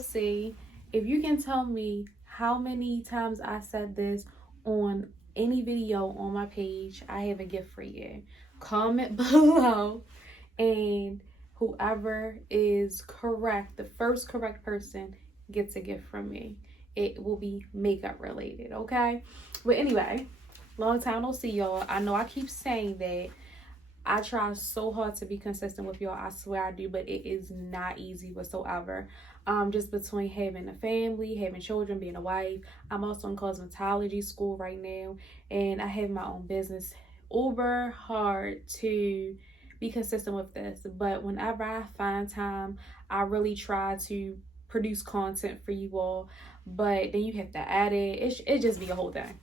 TLC. If you can tell me how many times I said this on any video on my page, I have a gift for you. Comment below, and whoever is correct, the first correct person gets a gift from me. It will be makeup related, okay? But anyway, long time no see, y'all. I know I keep saying that. I try so hard to be consistent with y'all. I swear I do, but it is not easy whatsoever. Just between having a family, having children, being a wife. I'm also in cosmetology school right now, and I have my own business. Uber hard to be consistent with this, but whenever I find time, I really try to produce content for you all. But then you have to add it. It just be a whole thing.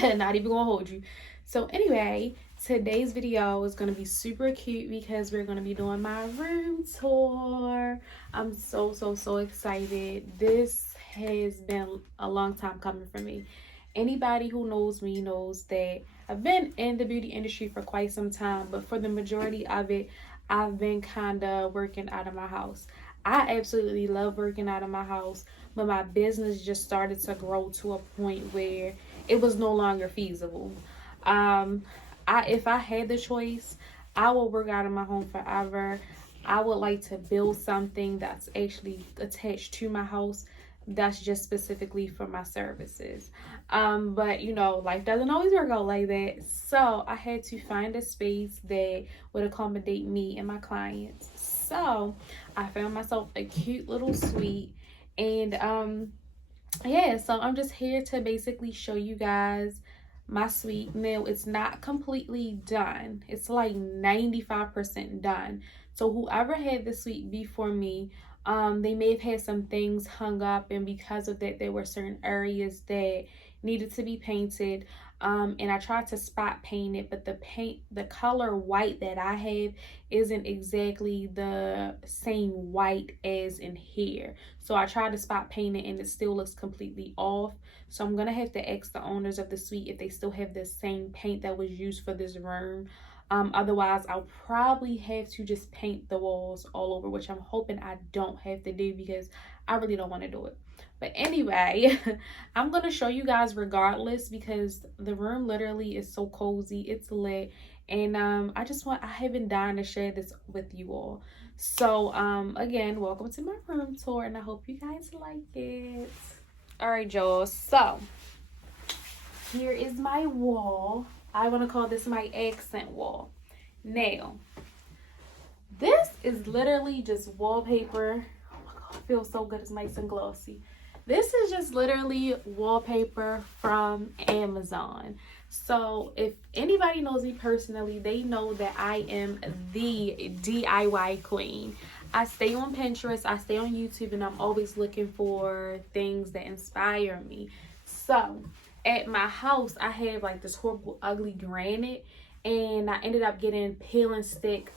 Not even gonna hold you. So anyway, today's video is going to be super cute because we're going to be doing my room tour. I'm so excited. This has been a long time coming for me. Anybody who knows me knows that I've been in the beauty industry for quite some time, but for the majority of it, I've been kind of working out of my house. I absolutely love working out of my house, but my business just started to grow to a point where it was no longer feasible. If I had the choice, I would work out of my home forever. I would like to build something that's actually attached to my house that's just specifically for my services. But you know, life doesn't always work out like that. So I had to find a space that would accommodate me and my clients. So I found myself a cute little suite, and yeah, so I'm just here to basically show you guys my suite. Now it's not completely done, it's like 95% done. So whoever had the suite before me, they may have had some things hung up, and because of that there were certain areas that needed to be painted, and I tried to spot paint it, but the color white that I have isn't exactly the same white as in here. So I tried to spot paint it and it still looks completely off. So I'm gonna have to ask the owners of the suite if they still have the same paint that was used for this room. Otherwise I'll probably have to just paint the walls all over, which I'm hoping I don't have to do because I really don't want to do it. But anyway, I'm gonna show you guys regardless because the room literally is so cozy, it's lit, and I have been dying to share this with you all. So again, welcome to my room tour, and I hope you guys like it. All right, y'all, so here is my wall. I want to call this my accent wall. Now, this is literally just wallpaper. Oh my god, it feels so good. It's nice and glossy. This is just literally wallpaper from Amazon. So if anybody knows me personally, they know that I am the DIY queen. I stay on Pinterest, I stay on YouTube, and I'm always looking for things that inspire me. So at my house, I have like this horrible, ugly granite, and I ended up getting peel and stick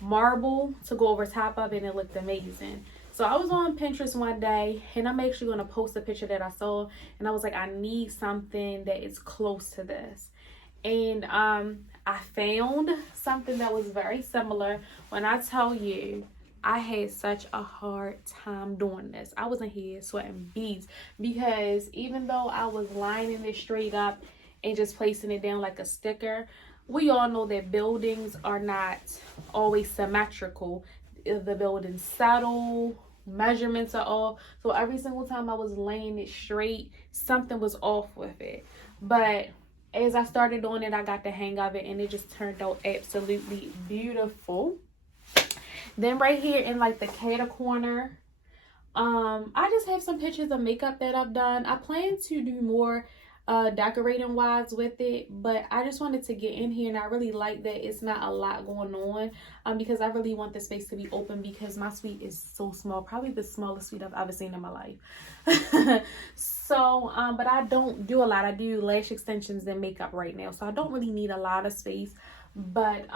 marble to go over top of it, and it looked amazing. So I was on Pinterest one day, and I'm actually going to post a picture that I saw, and I was like, I need something that is close to this. And I found something that was very similar. When I tell you, I had such a hard time doing this. I was in here sweating beads because even though I was lining it straight up and just placing it down like a sticker, we all know that buildings are not always symmetrical. The buildings settle, measurements are off. So every single time I was laying it straight, something was off with it. But as I started doing it, I got the hang of it, and it just turned out absolutely beautiful. Then right here in like the cater corner, I just have some pictures of makeup that I've done. I plan to do more decorating wise with it, but I just wanted to get in here, and I really like that it's not a lot going on, because I really want the space to be open because my suite is so small, probably the smallest suite I've ever seen in my life. So but I don't do a lot. I do lash extensions and makeup right now, so I don't really need a lot of space. But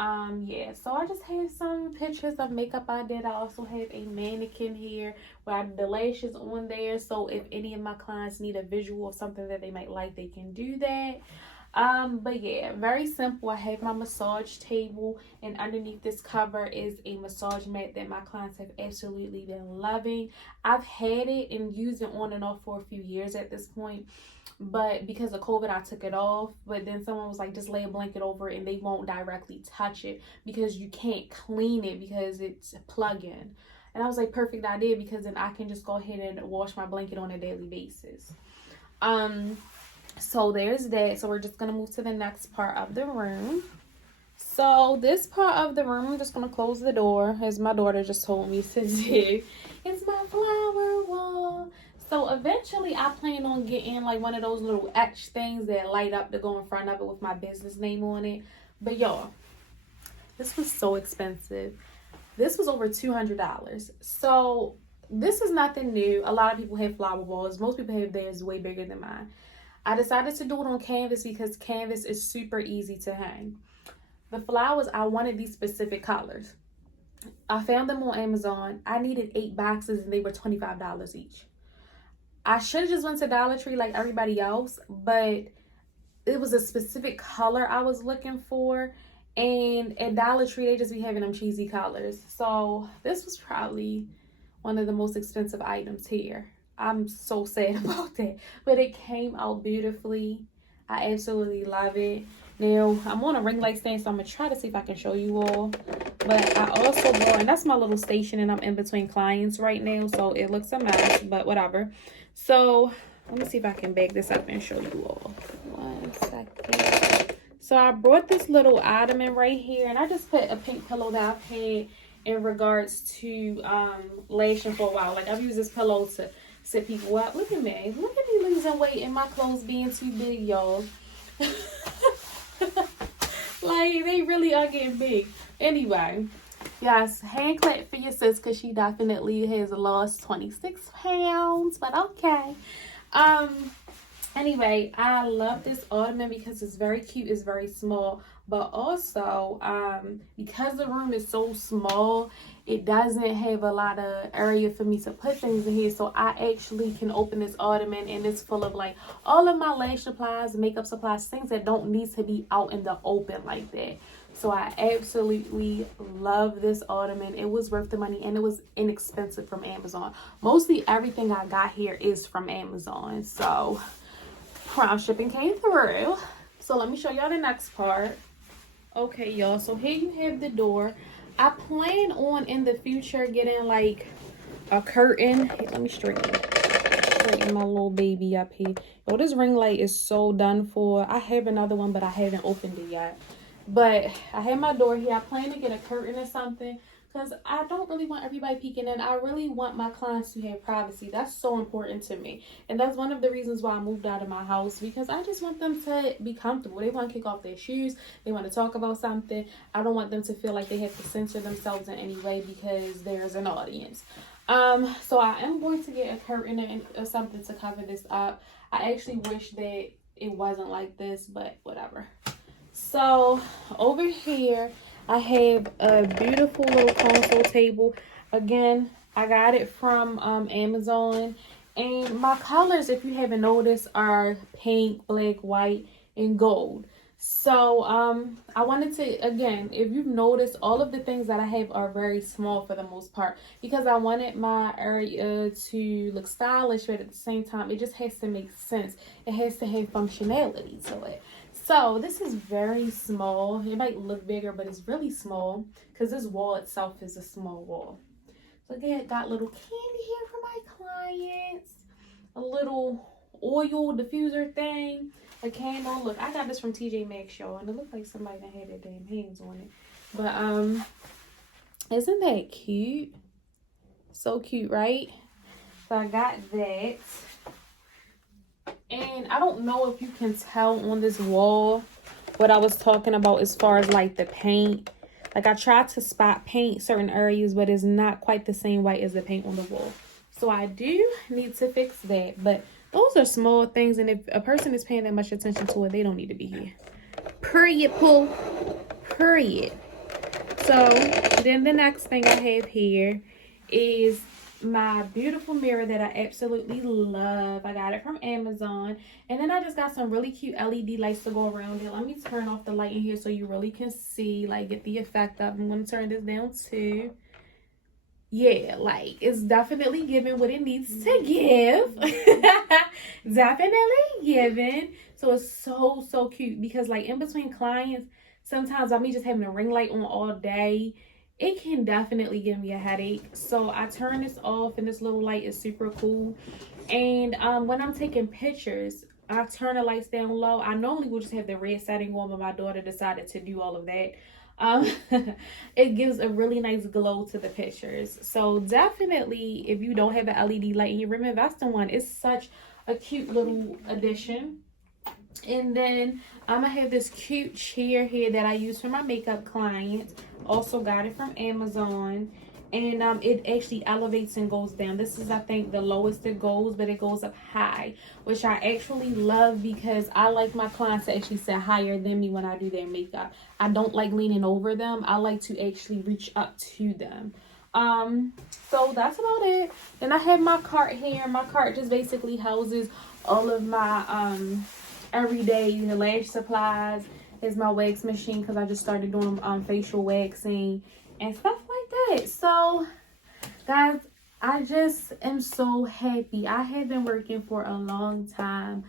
yeah, so I just have some pictures of makeup I did. I also have a mannequin here where I did the lashes on there, so if any of my clients need a visual of something that they might like, they can do that. But yeah, very simple. I have my massage table, and underneath this cover is a massage mat that my clients have absolutely been loving. I've had it and used it on and off for a few years at this point, but because of COVID I took it off. But then someone was like, just lay a blanket over it and they won't directly touch it because you can't clean it because it's a plug-in. And I was like, perfect idea, because then I can just go ahead and wash my blanket on a daily basis. So there's that. So we're just gonna move to the next part of the room. So this part of the room, I'm just gonna close the door, as my daughter just told me to do. It's my flower wall. So eventually I plan on getting like one of those little etch things that light up to go in front of it with my business name on it. But y'all, this was so expensive. This was over $200. So this is nothing new. A lot of people have flower walls. Most people have theirs way bigger than mine. I decided to do it on canvas because canvas is super easy to hang. The flowers, I wanted these specific colors. I found them on Amazon. I needed 8 boxes and they were $25 each. I should have just went to Dollar Tree like everybody else, but it was a specific color I was looking for. And at Dollar Tree, they just be having them cheesy colors. So this was probably one of the most expensive items here. I'm so sad about that. But it came out beautifully. I absolutely love it. Now, I'm on a ring light stand, so I'm going to try to see if I can show you all. But I also bought, and that's my little station, and I'm in between clients right now, so it looks a mess, but whatever. So, let me see if I can bag this up and show you all. 1 second. So, I brought this little ottoman right here, and I just put a pink pillow that I've had in regards to lashing for a while. Like, I've used this pillow to sit people up. Look at me. Look at me losing weight and my clothes being too big, y'all. Like, they really are getting big. Anyway, yes, hand clap for your sis, because she definitely has lost 26 pounds, but okay. Anyway, I love this ottoman because it's very cute. It's very small, but also because the room is so small, it doesn't have a lot of area for me to put things in here. So I actually can open this ottoman, and it's full of like all of my lash supplies, makeup supplies, things that don't need to be out in the open like that. So I absolutely love this ottoman. It was worth the money, and it was inexpensive from Amazon. Mostly everything I got here is from Amazon. So Prime shipping came through. So let me show y'all the next part. Okay, y'all, so here you have the door. I plan on in the future getting like a curtain. Hey, let me straighten my little baby up here. Oh, this ring light is so done for. I have another one, but I haven't opened it yet. But I have my door here. I plan to get a curtain or something, because I don't really want everybody peeking in. I really want my clients to have privacy. That's so important to me. And that's one of the reasons why I moved out of my house, because I just want them to be comfortable. They want to kick off their shoes. They want to talk about something. I don't want them to feel like they have to censor themselves in any way because there's an audience. So I am going to get a curtain or something to cover this up. I actually wish that it wasn't like this, but whatever. So over here, I have a beautiful little console table. Again, I got it from Amazon. And my colors, if you haven't noticed, are pink, black, white, and gold. So I wanted to, again, if you've noticed, all of the things that I have are very small for the most part, because I wanted my area to look stylish, but at the same time, it just has to make sense. It has to have functionality to it. So this is very small. It might look bigger, but it's really small because this wall itself is a small wall. So again, got little candy here for my clients. A little oil diffuser thing. A candle. Look, I got this from TJ Maxx, y'all, and it looked like somebody that had their damn hands on it. But isn't that cute? So cute, right? So I got that. And I don't know if you can tell on this wall what I was talking about as far as like the paint. Like I tried to spot paint certain areas, but it's not quite the same white as the paint on the wall. So I do need to fix that. But those are small things, and if a person is paying that much attention to it, they don't need to be here. Period, Pooh. Period. So then the next thing I have here is my beautiful mirror that I absolutely love. I got it from Amazon. And then I just got some really cute LED lights to go around it. Let me turn off the light in here so you really can see, like, get the effect up. I'm going to turn this down too. Yeah, like, it's definitely giving what it needs to give. Definitely giving. So it's so cute because, like, in between clients, sometimes by me just having a ring light on all day, it can definitely give me a headache. So I turn this off, and this little light is super cool. And when I'm taking pictures, I turn the lights down low. I normally would just have the red setting on, but my daughter decided to do all of that. It gives a really nice glow to the pictures. So definitely, if you don't have an LED light in your room, invest in one. It's such a cute little addition. And then I'm gonna have this cute chair here that I use for my makeup clients. Also got it from Amazon. And it actually elevates and goes down. This is, I think, the lowest it goes, but it goes up high, which I actually love because I like my clients to actually sit higher than me when I do their makeup. I don't like leaning over them. I like to actually reach up to them. So that's about it. Then I have my cart here. My cart just basically houses all of my everyday lash supplies. Is my wax machine because I just started doing facial waxing and stuff like that. So guys, I just am so happy. I have been working for a long time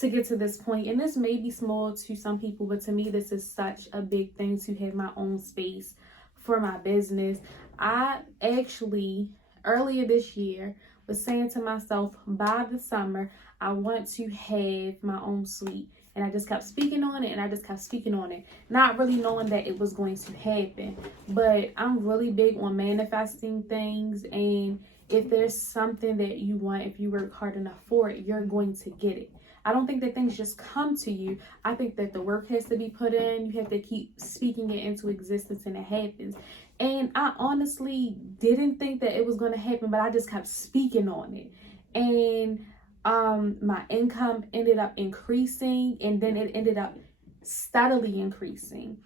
to get to this point, and this may be small to some people, but to me this is such a big thing to have my own space for my business. I actually earlier this year was saying to myself, by the summer I want to have my own suite. And I just kept speaking on it, and I just kept speaking on it, not really knowing that it was going to happen. But I'm really big on manifesting things, and if there's something that you want, if you work hard enough for it, you're going to get it. I don't think that things just come to you. I think that the work has to be put in. You have to keep speaking it into existence, and it happens. And I honestly didn't think that it was going to happen, but I just kept speaking on it. And my income ended up increasing, and then it ended up steadily increasing.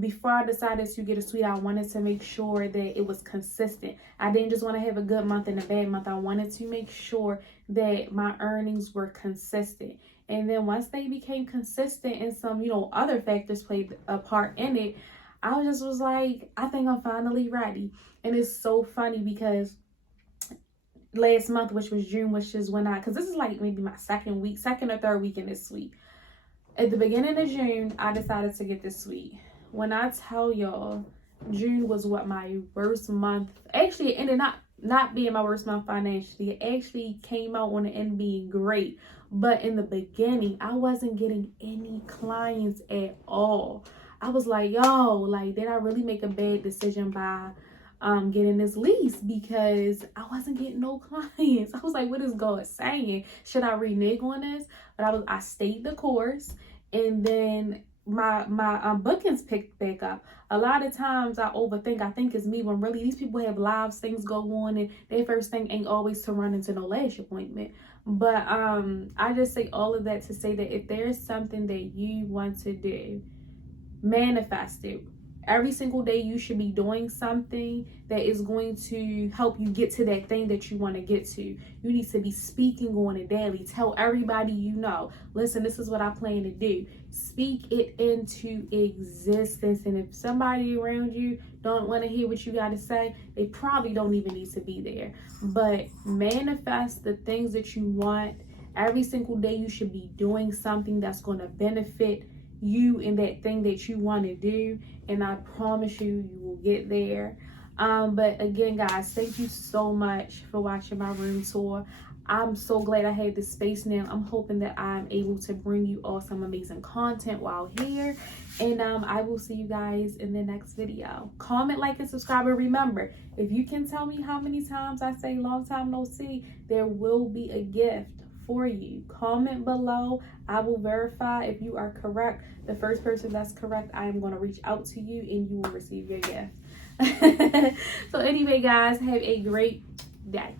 Before I decided to get a suite, I wanted to make sure that it was consistent. I didn't just want to have a good month and a bad month. I wanted to make sure that my earnings were consistent. And then once they became consistent and some, other factors played a part in it, I just was like, I think I'm finally ready. And it's so funny because last month, which was June, which is when because this is like maybe my second or third week in this suite. At the beginning of June, I decided to get this suite. When I tell y'all, June was my worst month. Actually, it ended not being my worst month financially. It actually came out on the end being great. But in the beginning, I wasn't getting any clients at all. I was like, yo, like, did I really make a bad decision by getting this lease? Because I wasn't getting no clients. I was like, what is God saying? Should I renege on this? But I stayed the course, and then my bookings picked back up. A lot of times I overthink. I think it's me, when really these people have lives, things go on, and their first thing ain't always to run into no lash appointment. But I just say all of that to say that if there's something that you want to do, manifest it. Every single day you should be doing something that is going to help you get to that thing that you want to get to. You need to be speaking on it daily. Tell everybody you know, listen, this is what I plan to do. Speak it into existence. And if somebody around you don't want to hear what you got to say, they probably don't even need to be there. But manifest the things that you want. Every single day you should be doing something that's going to benefit you in that thing that you want to do, and I promise you will get there. But again, guys, thank you so much for watching my room tour. I'm so glad I had this space now. I'm hoping that I'm able to bring you all some amazing content while here, and I will see you guys in the next video. Comment, like, and subscribe. And remember, if you can tell me how many times I say long time no see, there will be a gift for you. Comment below. I will verify if you are correct. The first person that's correct, I am going to reach out to you, and you will receive your gift. So anyway, guys, have a great day.